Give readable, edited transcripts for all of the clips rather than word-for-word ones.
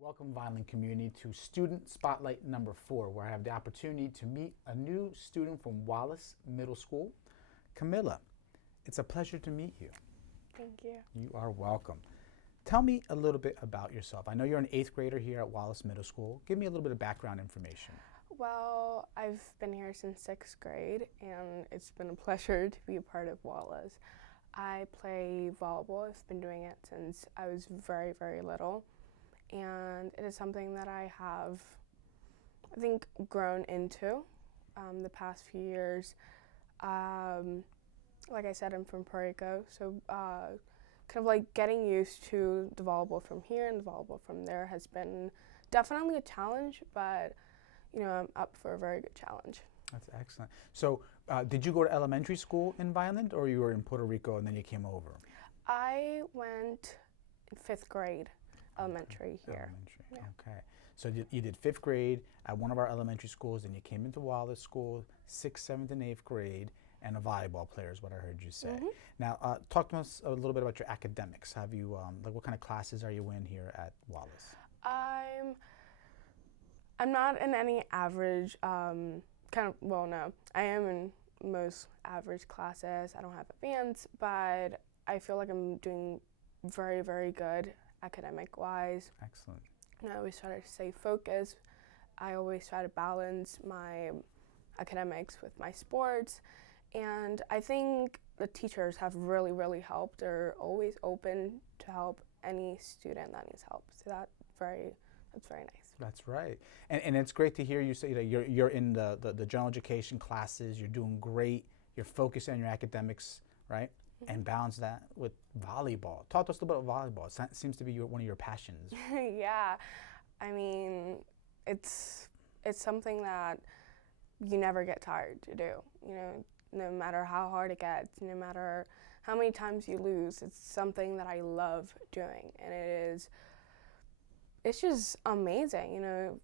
Welcome, Vineland community, to Student Spotlight number 4, where I have the opportunity to meet a new student from Wallace Middle School. Camila, it's a pleasure to meet you. Thank you. You are welcome. Tell me a little bit about yourself. I know you're an 8th grader here at Wallace Middle School. Give me a little bit of background information. Well, I've been here since 6th grade, and it's been a pleasure to be a part of Wallace. I play volleyball. I've been doing it since I was very, very little, and it is something that I have, I think, grown into the past few years. Like I said, I'm from Puerto Rico, so kind of like getting used to the volleyball from here and the volleyball from there has been definitely a challenge, but you know, I'm up for a very good challenge. That's excellent. So did you go to elementary school in Vineland, or you were in Puerto Rico and then you came over? I went in 5th grade elementary here. Elementary, Yeah. okay. So you did 5th grade at one of our elementary schools, and you came into Wallace School, 6th, 7th, and 8th grade, and a volleyball player is what I heard you say. Mm-hmm. Now, talk to us a little bit about your academics. Have you, like, what kind of classes are you in here at Wallace? I'm not in any average no, I am in most average classes. I don't have advanced, but I feel like I'm doing very, very good academic-wise. Excellent. And I always try to stay focused. I always try to balance my academics with my sports. And I think the teachers have really, really helped. They're always open to help any student that needs help. So that's very nice. That's right. And it's great to hear you say that you're in the general education classes, you're doing great, you're focused on your academics, right? Mm-hmm. And balance that with volleyball. Talk to us a little bit about volleyball. It seems to be one of your passions. Yeah, I mean, it's something that you never get tired to do. You know, no matter how hard it gets, no matter how many times you lose, it's something that I love doing, and it's just amazing. You know,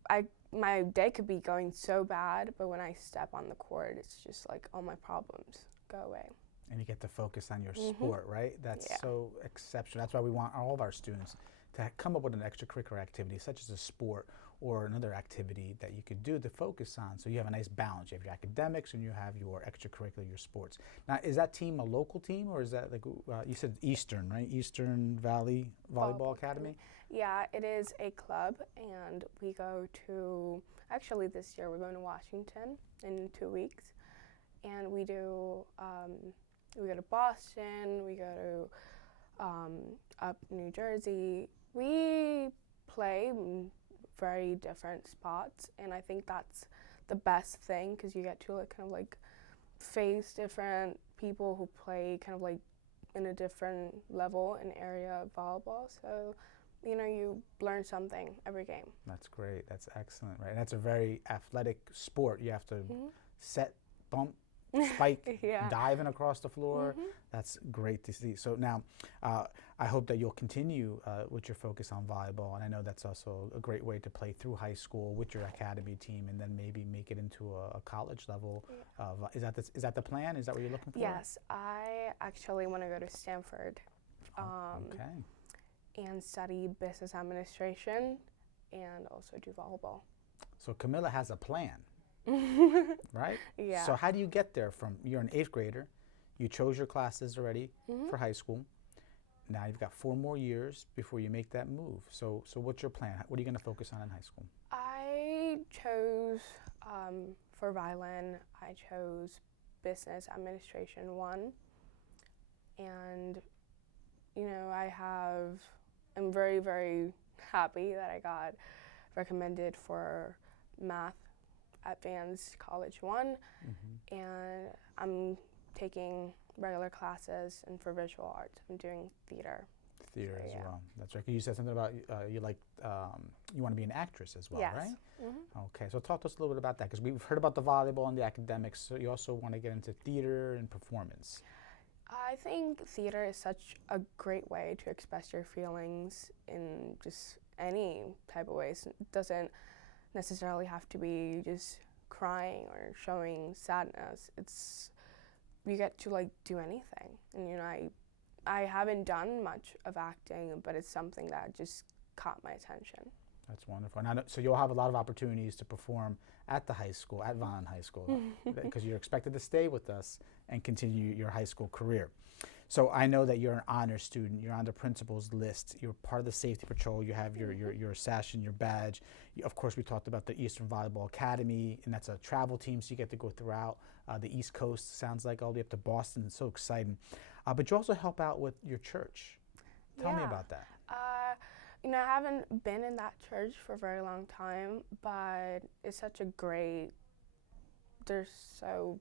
my day could be going so bad, but when I step on the court, it's just like all my problems go away. And you get to focus on your Mm-hmm. sport, right? That's so exceptional. That's why we want all of our students to come up with an extracurricular activity, such as a sport or another activity that you could do to focus on, so you have a nice balance. You have your academics and you have your extracurricular, your sports. Now, is that team a local team, or is that like, you said Eastern, right? Eastern Valley Volleyball Academy? Yeah, it is a club, and we go to, actually this year we're going to Washington in 2 weeks, and we do, we go to Boston, we go to up New Jersey. We play very different spots, and I think that's the best thing, because you get to like kind of like face different people who play kind of like in a different level and area of volleyball. So, you know, you learn something every game. That's great. That's excellent, right? And that's a very athletic sport. You have to set, bump, spike, diving across the floor. Mm-hmm. That's great to see. So now, I hope that you'll continue with your focus on volleyball, and I know that's also a great way to play through high school with your academy team, and then maybe make it into a college level. Yeah. Is that the plan? Is that what you're looking for? Yes, I actually want to go to Stanford. Okay. And study business administration, and also do volleyball. So Camila has a plan. Right? Yeah. So how do you get there from, you're an 8th grader, you chose your classes already for high school. Now you've got 4 more years before you make that move. So what's your plan? What are you going to focus on in high school? I chose, for Vineland, I chose business administration 1. And, you know, I'm very, very happy that I got recommended for math advanced college 1, and I'm taking regular classes, and for visual arts I'm doing theater As well. That's right. You said something about you want to be an actress as well, yes. right? Mm-hmm. Okay, so talk to us a little bit about that, because we've heard about the volleyball and the academics, so you also want to get into theater and performance. I think theater is such a great way to express your feelings in just any type of ways. It doesn't necessarily have to be just crying or showing sadness. You get to like do anything. And you know, I haven't done much of acting, but it's something that just caught my attention. That's wonderful. And so you'll have a lot of opportunities to perform at the high school, at Vineland High School, because you're expected to stay with us and continue your high school career. So I know that you're an honor student. You're on the principal's list. You're part of the safety patrol. You have your sash and your badge. Of course, we talked about the Eastern Volleyball Academy, and that's a travel team, so you get to go throughout the East Coast, sounds like, all the way up to Boston. It's so exciting. But you also help out with your church. Tell me about that. You know, I haven't been in that church for a very long time, but it's such a great, they're so,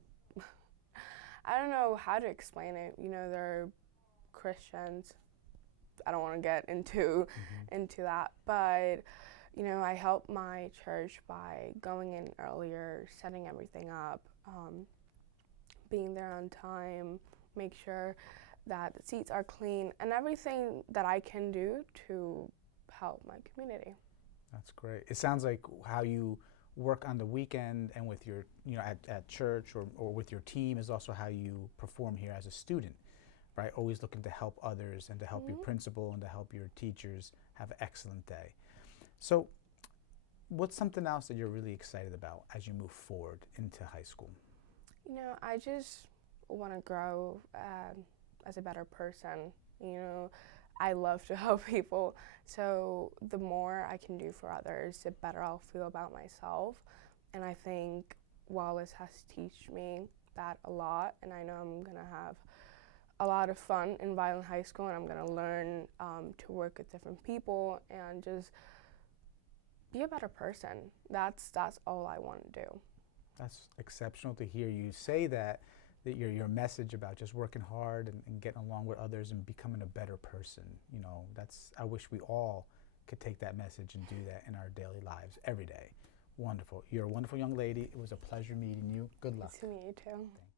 I don't know how to explain it. You know, they're Christians. I don't want to get into that, but you know, I help my church by going in earlier, setting everything up, being there on time, make sure that the seats are clean, and everything that I can do to help my community. That's great. It sounds like how you work on the weekend and with your, you know, at church or with your team is also how you perform here as a student, right? Always looking to help others and to help your principal and to help your teachers have an excellent day. So what's something else that you're really excited about as you move forward into high school? You know, I just want to grow as a better person. You know, I love to help people, so the more I can do for others, the better I'll feel about myself. And I think Wallace has taught me that a lot, and I know I'm going to have a lot of fun in Vineland High School, and I'm going to learn to work with different people and just be a better person. That's all I want to do. That's exceptional to hear you say that your message about just working hard and getting along with others and becoming a better person. You know, I wish we all could take that message and do that in our daily lives every day. Wonderful. You're a wonderful young lady. It was a pleasure meeting you. Good luck. Nice to meet you too. Thank you.